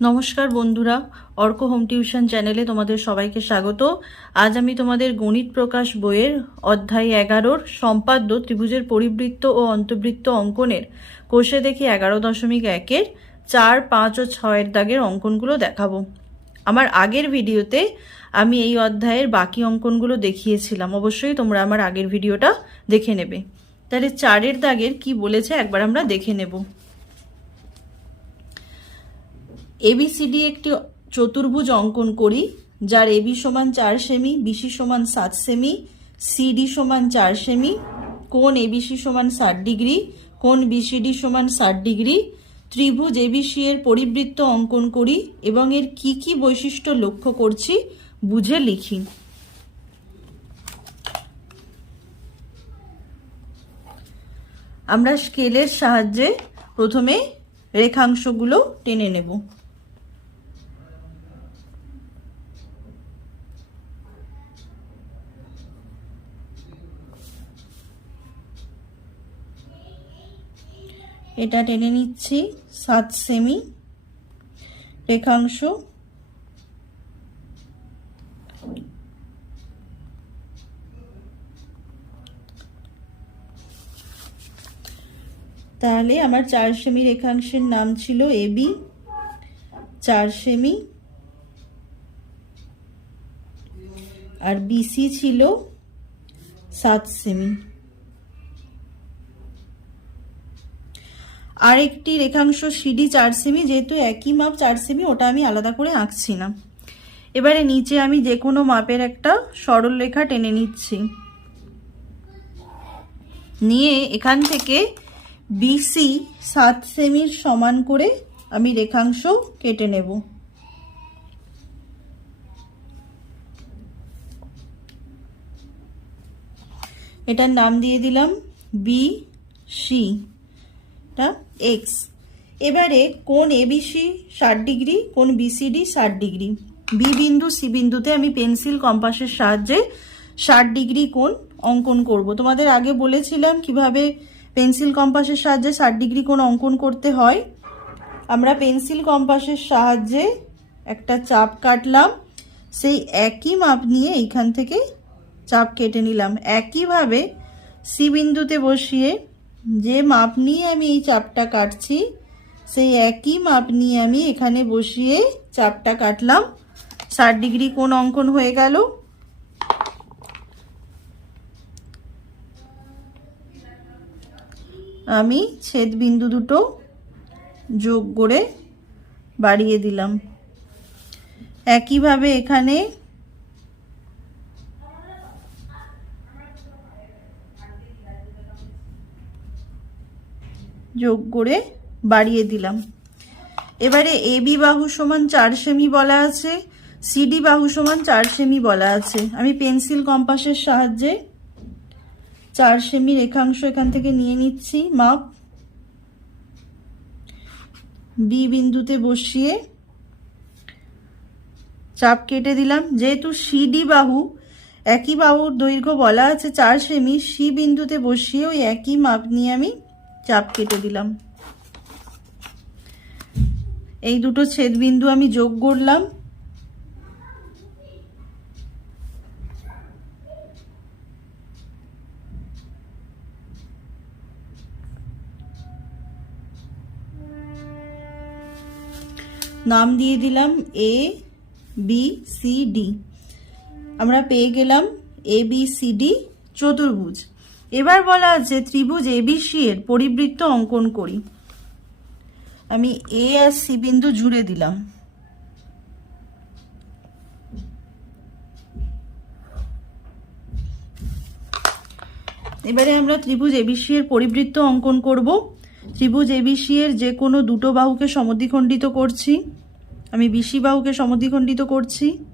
নমস্কার বন্ধুরা, Arka home tuition চ্যানেলে তোমাদের সবাইকে স্বাগত। আজ আমি তোমাদের গণিত প্রকাশ বইয়ের অধ্যায় এগারোর সম্পাদ্য ত্রিভুজের পরিবৃত্ত ও অন্তবৃত্ত অঙ্কনের কোষে দেখি এগারো দশমিক একের চার, পাঁচ ও ছয়ের দাগের অঙ্কনগুলো দেখাবো। আমার আগের ভিডিওতে আমি এই অধ্যায়ের বাকি অঙ্কনগুলো দেখিয়েছিলাম, অবশ্যই তোমরা আমার আগের ভিডিওটা দেখে নেবে। তাহলে চারের দাগের কি বলেছে একবার আমরা দেখে নেব। এবিসিডি একটি চতুর্ভুজ অঙ্কন করি, যার এবি সমান চার সেমি বিসি সমান সাত সেমি সিডি সমান চার সেমি, কোণ এবিসি সমান ষাট ডিগ্রি, কোণ বিসিডি সমান ষাট ডিগ্রি, ত্রিভুজ এবিসি এর পরিবৃত্ত অঙ্কন করি এবং এর কি কি বৈশিষ্ট্য লক্ষ্য করছি বুঝে লিখি। আমরা স্কেলের সাহায্যে প্রথমে রেখাংশগুলো টেনে নেব। এটা টেনে নিচ্ছি, সাত সেমি। রেখাংশ। তাহলে আমার চার সেমি রেখাংশের নাম ছিল এবি চার সেমি। আর বিসি ছিল সাত সেমি। আর একটি রেখাংশ সিডি চার সেমি, যেহেতু একই মাপ চার সেমি, ওটা আমি আলাদা করে আঁকছি না। এবারে নিচে আমি যে কোনো মাপের একটা সরল রেখা টেনে নিচ্ছি। নিয়ে এখান থেকে বিসি সাত সেমির সমান করে আমি রেখাংশ কেটে নেব। এটার নাম দিয়ে দিলাম বি সি টা এক্স এবারে কোন এবিসি ষাট ডিগ্রি কোন বিসিডি ষাট ডিগ্রি। বি বিন্দু সি বিন্দুতে আমি পেন্সিল কম্পাসের সাহায্যে ষাট ডিগ্রি কোণ অঙ্কন করব। তোমাদের আগে বলেছিলাম কীভাবে পেন্সিল কম্পাসের সাহায্যে ষাট ডিগ্রি কোণ অঙ্কন করতে হয়। আমরা পেন্সিল কম্পাসের সাহায্যে একটা চাপ কাটলাম। সেই একই মাপ নিয়ে এইখান থেকে চাপ কেটে নিলাম। একইভাবে সি বিন্দুতে বসিয়ে যে মাপ নিয়ে আমি এই চাপটা কাটছি, সেই একই মাপ নিয়ে আমি এখানে বসিয়ে চাপটা কাটলাম। ষাট ডিগ্রি কোন অঙ্কন হয়ে গেল। আমি ছেদ বিন্দু দুটো যোগ করে বাড়িয়ে দিলাম। একইভাবে এখানে যোগ করে বাড়িয়ে দিলাম। এবারে এবি বাহু সমান চার সেমি বলা আছে সিডি বাহু সমান চার সেমি বলা আছে। আমি পেন্সিল কম্পাসের সাহায্যে চার সেমি রেখাংশ এখান থেকে নিয়ে নিচ্ছি, মাপ। বি বিন্দুতে বসিয়ে চাপ কেটে দিলাম। যেহেতু সিডি বাহু, একই বাহুর দৈর্ঘ্য বলা আছে চার সেমি, সি বিন্দুতে বসিয়ে ওই একই মাপ নিয়ে আমি চাপ কেটে দিলাম। এই দুটো ছেদ বিন্দু আমি যোগ করলাম। নাম দিয়ে দিলাম এ বি সি ডি আমরা পেয়ে গেলাম এ বি সি ডি চতুর্ভুজ। এবার বলা আছে ত্রিভুজ এবিসি এর পরিবৃত্ত অঙ্কন করি। আমি এ আর সি বিন্দু জুড়ে দিলাম। এবারে আমরা ত্রিভুজ এবিসি এর পরিবৃত্ত অঙ্কন করব। ত্রিভুজ এবিসি এর যে কোনো দুটো বাহুকে সমদ্বিখণ্ডিত করছি। আমি বিসি বাহুকে সমদ্বিখণ্ডিত করছি।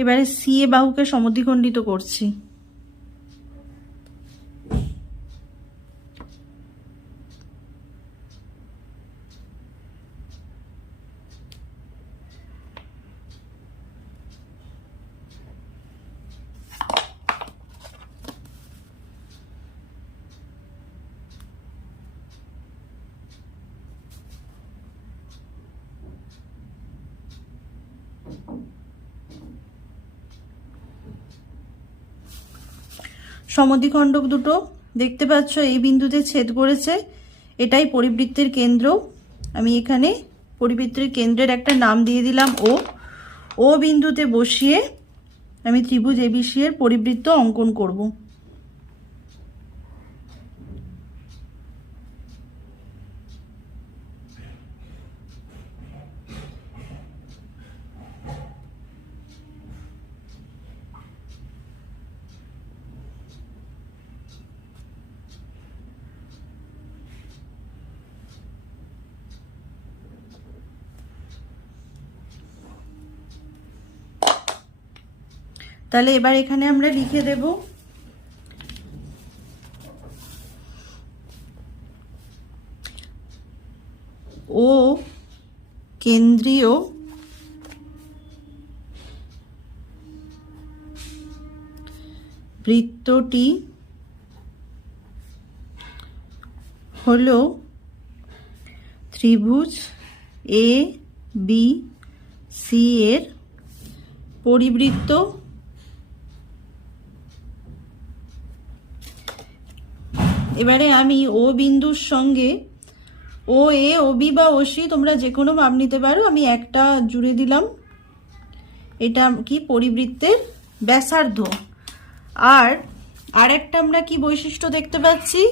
এবারে সি এ বাহুকে সমদ্বিখণ্ডিত করছি। সমদ্বিখণ্ডক দুটো, দেখতে পাচ্ছ এই বিন্দুতে ছেদ করেছে, এটাই পরিবৃত্তের কেন্দ্র। আমি এখানে পরিবৃত্তের কেন্দ্রের একটা নাম দিয়ে দিলাম ও। ও বিন্দুতে বসিয়ে আমি ত্রিভুজ এবিসি এর পরিবৃত্ত অঙ্কন করব। তাহলে এবার এখানে আমরা লিখে দেব ও কেন্দ্রীয় বৃত্তটি হল ত্রিভুজ এ বি সি এর পরিবৃত্ত এবারে আমি ও বিন্দুর সঙ্গে, ও, এ, ও, বি বা ওসি তোমরা যে কোনো মাপ নিতে পারো। আমি একটা জুড়ে দিলাম। এটা কি? পরিবৃত্তের ব্যাসার্ধ। আর আরেকটা আমরা কি বৈশিষ্ট্য দেখতে পাচ্ছি?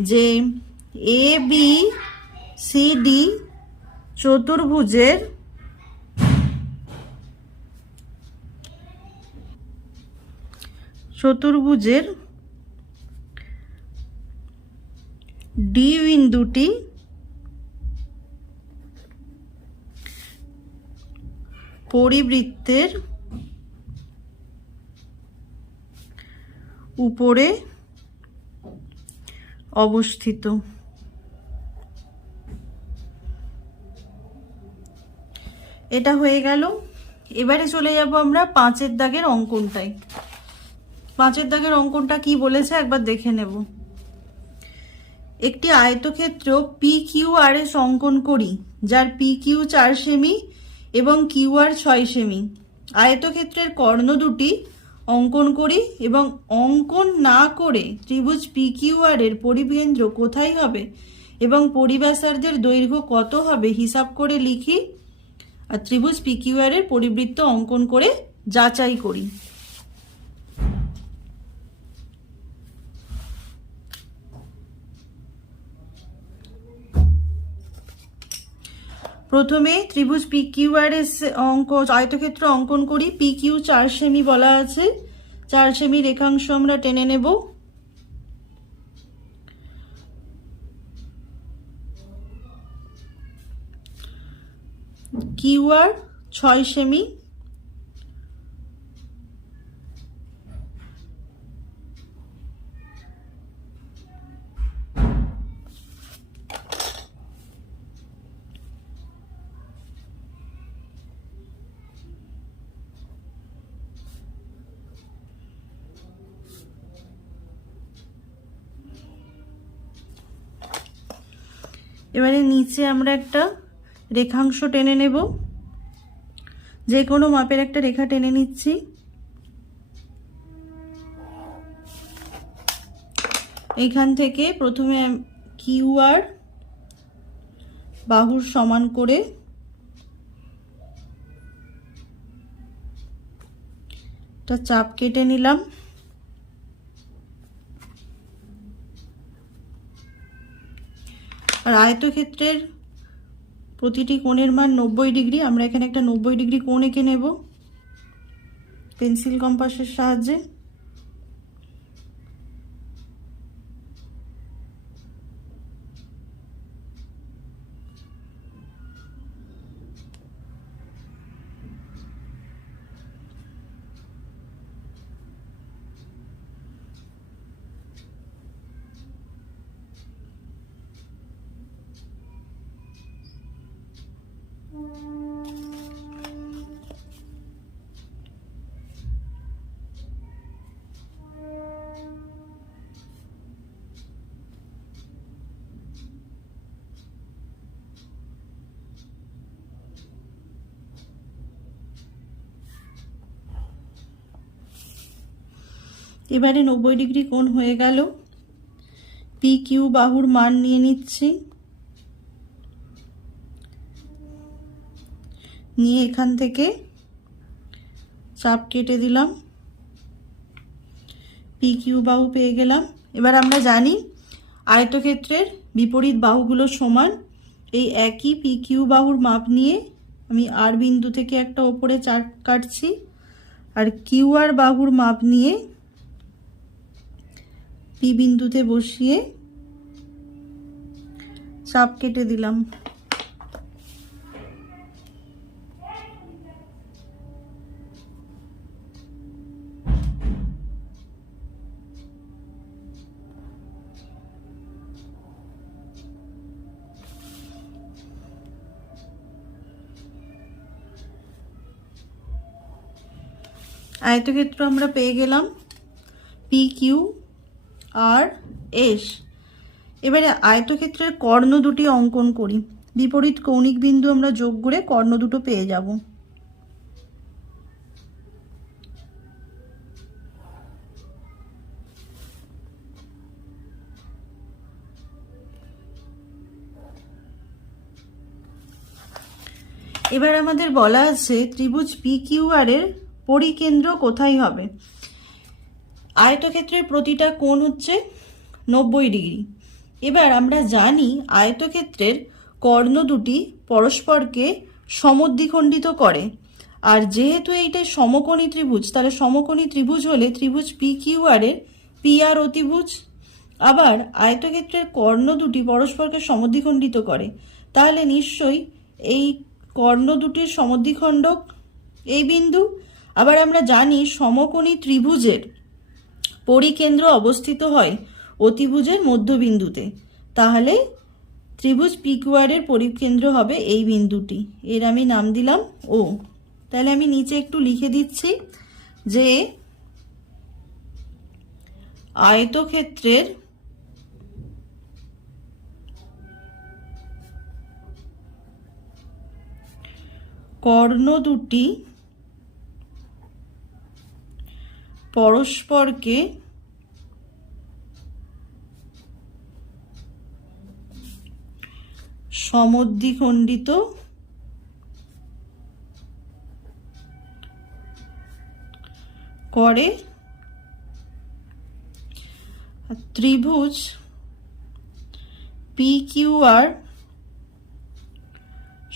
যে এ, বি, সি, ডি চতুর্ভুজের চতুর্ভুজের ডি বিন্দুটি পরিবৃত্তের উপরে অবস্থিত। এটা হয়ে গেল। এবারে চলে যাব আমরা পাঁচের দাগের অঙ্কনটাই পাঁচের দাগের অঙ্কনটা কি বলেছে একবার দেখে নেব। একটি আয়তক্ষেত্র পি কিউ আর এস অঙ্কন করি, যার পি কিউ চার সেমি এবং কিউ আর ছয় সেমি। আয়তক্ষেত্রের কর্ণ দুটি অঙ্কন করি এবং অঙ্কন না করে ত্রিভুজ পি কিউ আর এর পরিকেন্দ্র কোথায় হবে এবং পরিব্যাসার্ধের দৈর্ঘ্য কত হবে হিসাব করে লিখি আর ত্রিভুজ পি কিউ আর এর পরিবৃত্ত অঙ্কন করে যাচাই করি। প্রথমে ত্রিভুজ পি কিউ আর এস অঙ্ক আয়তক্ষেত্র অঙ্কন করি। পি কিউ চার সেমি বলা আছে। চার সেমি রেখাংশ আমরা টেনে নেব। কিউ আর ছয় সেমি। এবারে নিচে আমরা একটা রেখাংশ টেনে নেব। যে কোনো মাপের একটা রেখা টেনে নিচ্ছি। এইখান থেকে প্রথমে কিউ আর বাহুর সমান করে একটা চাপ কেটে নিলাম। আর আয়তক্ষেত্রের প্রতিটি কোণের মান নব্বই ডিগ্রি, আমরা এখানে একটা নব্বই ডিগ্রি কোণ এঁকে নেব। পেন্সিল কম্পাসের সাহায্যে। এবারে নব্বই ডিগ্রি কোণ হয়ে গেল। পি কিউ বাহুর মান নিয়ে নিচ্ছি। নিয়ে এখান থেকে চাপ কেটে দিলাম। পি কিউ বাহু পেয়ে গেলাম। এবার আমরা জানি আয়তক্ষেত্রের বিপরীত বাহুগুলো সমান। এই একই পি কিউ বাহুর মাপ নিয়ে আমি আর বিন্দু থেকে একটা ওপরে চাপ কাটছি। আর কিউ আর বাহুর মাপ নিয়ে পি বিন্দুতে বসিয়ে চাপ কেটে দিলাম। আয়তক্ষেত্র আমরা পেয়ে গেলাম পি কিউ আর এস। এবারে আয়তক্ষেত্রের কর্ণ দুটি অঙ্কন করি। বিপরীত কৌণিক বিন্দু আমরা যোগ করে কর্ণ দুটো পেয়ে যাব। এবার আমাদের বলা আছে ত্রিভুজ পি কিউ আর এর পরিকেন্দ্র কোথায় হবে? আয়তক্ষেত্রের প্রতিটা কোণ হচ্ছে নব্বই ডিগ্রি। এবার আমরা জানি আয়তক্ষেত্রের কর্ণ দুটি পরস্পরকে সমদ্বিখণ্ডিত করে। আর যেহেতু এইটা সমকোণী ত্রিভুজ, তাহলে সমকোণী ত্রিভুজ হলে ত্রিভুজ পি কিউ আর এর পি আর অতিভুজ। আবার আয়তক্ষেত্রের কর্ণ দুটি পরস্পরকে সমদ্বিখণ্ডিত করে। তাহলে নিশ্চয়ই এই কর্ণ দুটির সমদ্বিখণ্ডক এই বিন্দু। আবার আমরা জানি সমকোণী ত্রিভুজের পরিকেন্দ্র অবস্থিত হয় অতিভুজের মধ্যবিন্দুতে। তাহলে ত্রিভুজ পিকুয়ারের পরিকেন্দ্র হবে এই বিন্দুটি। এর আমি নাম দিলাম ও। তাহলে আমি নিচে একটু লিখে দিচ্ছি যে আয়তক্ষেত্রের কর্ণ দুটি পরস্পরকে সমদ্বিখণ্ডিত করে ত্রিভুজ পি কিউ আর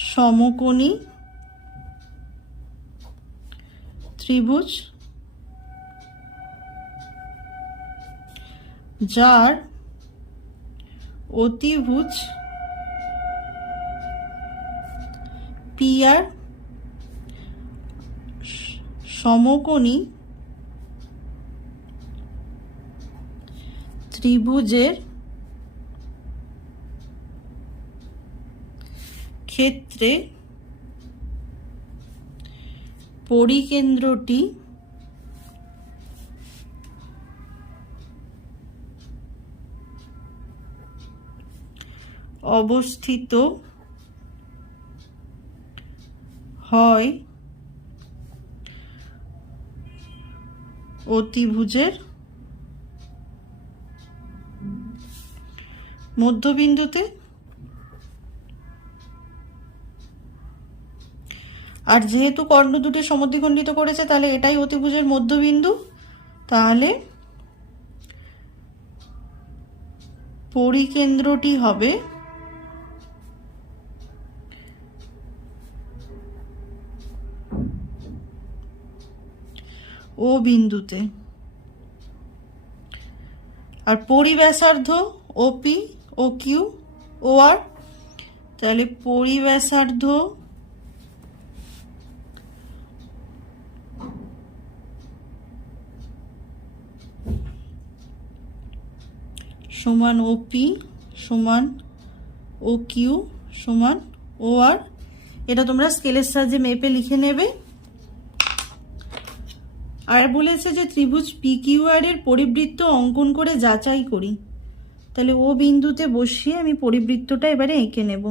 সমকোণী ত্রিভুজ যার অতিভুজ পিয়ার সমকোণী ত্রিভুজের ক্ষেত্রে পরিকেন্দ্রটি অবস্থিত হয় অতিভুজের মধ্যবিন্দুতে। আর যেহেতু কর্ণ দুটো সমদ্বিখণ্ডিত করেছে, তাহলে এটাই অতিভুজের মধ্যবিন্দু। তাহলে পরিকেন্দ্রটি হবে ও বিন্দুতে। আর পরিব্যাসার্ধ ওপি ও কিউ ও আর তাহলে পরিব্যাসার্ধ সমান ওপি সমান ও কিউ সমান ও আর এটা তোমরা স্কেলের সাহায্যে মেপে লিখে নেবে। আর বলেছে যে ত্রিভুজ পি এর পরিবৃত্ত অঙ্কন করে যাচাই করি। তাহলে ও বিন্দুতে বসিয়ে আমি পরিবৃত্তটা এবারে এঁকে নেব।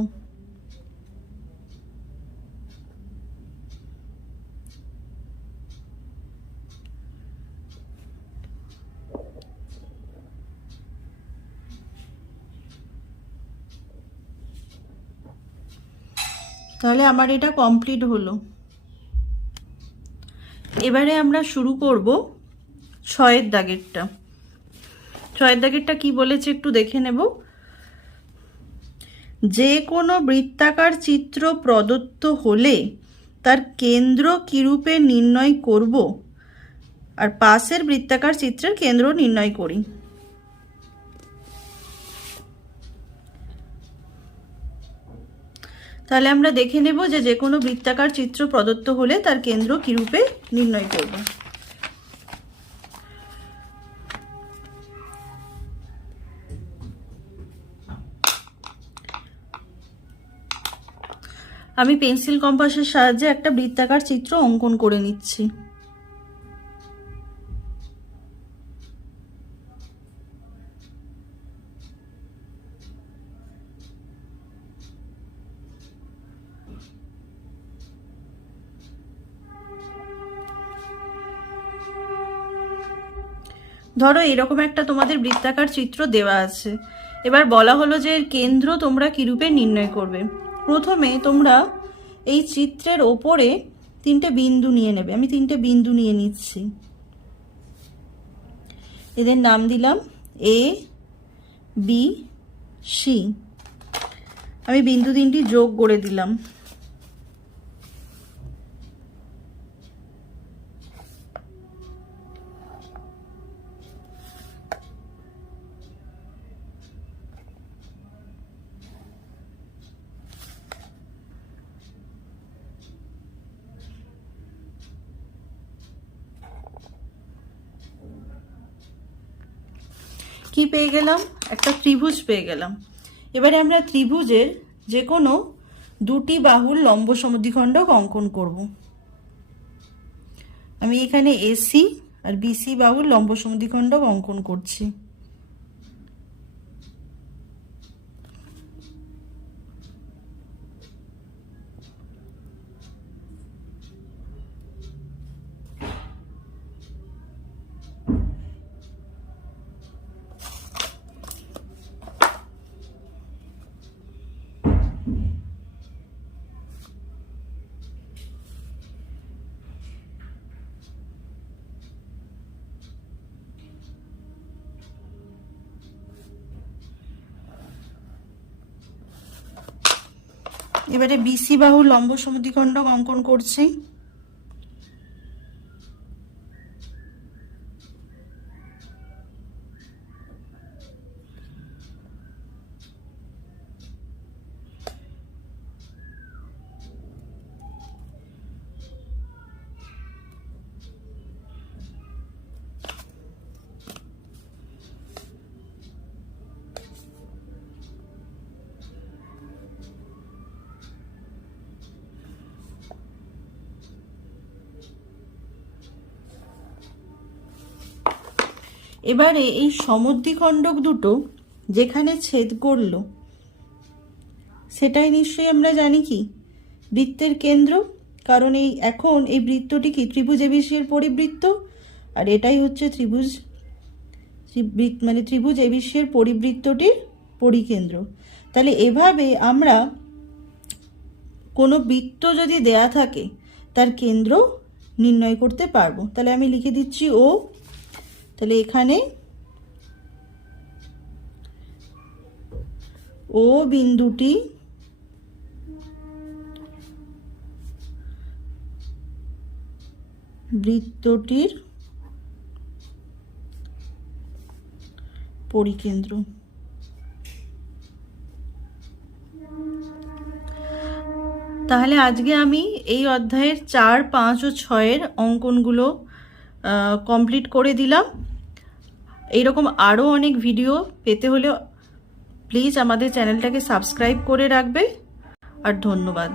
তাহলে আমার এটা কমপ্লিট হলো। এবারে আমরা শুরু করব ছয়ের দাগেরটা। ছয়ের দাগেরটা কি বলেছে একটু দেখে নেব। যে কোনো বৃত্তাকার চিত্র প্রদত্ত হলে তার কেন্দ্র কীরূপে নির্ণয় করব? আর পাশের বৃত্তাকার চিত্রের কেন্দ্র নির্ণয় করি। তাহলে আমরা দেখে নেব যে যে কোনো বৃত্তাকার চিত্র প্রদত্ত হলে তার কেন্দ্র কীরূপে নির্ণয় করব। আমি পেন্সিল কম্পাসের সাহায্যে একটা বৃত্তাকার চিত্র অঙ্কন করে নিচ্ছি। ধরো এরকম একটা তোমাদের বৃত্তাকার চিত্র দেওয়া আছে। এবার বলা হলো যে কেন্দ্র তোমরা কীরূপে নির্ণয় করবে? প্রথমে তোমরা এই চিত্রের ওপরে তিনটে বিন্দু নিয়ে নেবে। আমি তিনটে বিন্দু নিয়ে নিচ্ছি। এদের নাম দিলাম এ বি সি আমি বিন্দু তিনটি যোগ করে দিলাম কি পেয়ে গেলাম, একটা ত্রিভুজ পেয়ে গেলাম। এবারে আমরা ত্রিভুজের যে কোনো দুটি বাহুর লম্ব সমদ্বিখণ্ডক অঙ্কন করব। আমি এখানে এসি আর বিসি বাহুর লম্ব সমদ্বিখণ্ডক অঙ্কন করছি। এবারে বিসি বাহু লম্ব সমদ্বিখণ্ডক অঙ্কন করছি। এবারে এই সমদ্বিখণ্ডক দুটো যেখানে ছেদ করল, সেটাই নিশ্চয়ই আমরা জানি কি? বৃত্তের কেন্দ্র, কারণ এই এখন এই বৃত্তটি কি ত্রিভুজ এবিসির পরিবৃত্ত? আর এটাই হচ্ছে ত্রিভুজ মানে ত্রিভুজ এবিসির পরিবৃত্তটির পরিকেন্দ্র। তাহলে এভাবে আমরা কোনো বৃত্ত যদি দেয়া থাকে, তার কেন্দ্র নির্ণয় করতে পারব। তাহলে আমি লিখে দিচ্ছি ও তাহলে এখানে ও বিন্দুটি বৃত্তটির পরিকেন্দ্র। তাহলে আজকে আমি এই অধ্যায়ের চার, পাঁচ ও ছয়ের অঙ্কনগুলো কমপ্লিট করে দিলাম। এইরকম আরও অনেক ভিডিও পেতে হলে প্লিজ আমাদের চ্যানেলটাকে সাবস্ক্রাইব করে রাখবে। আর ধন্যবাদ।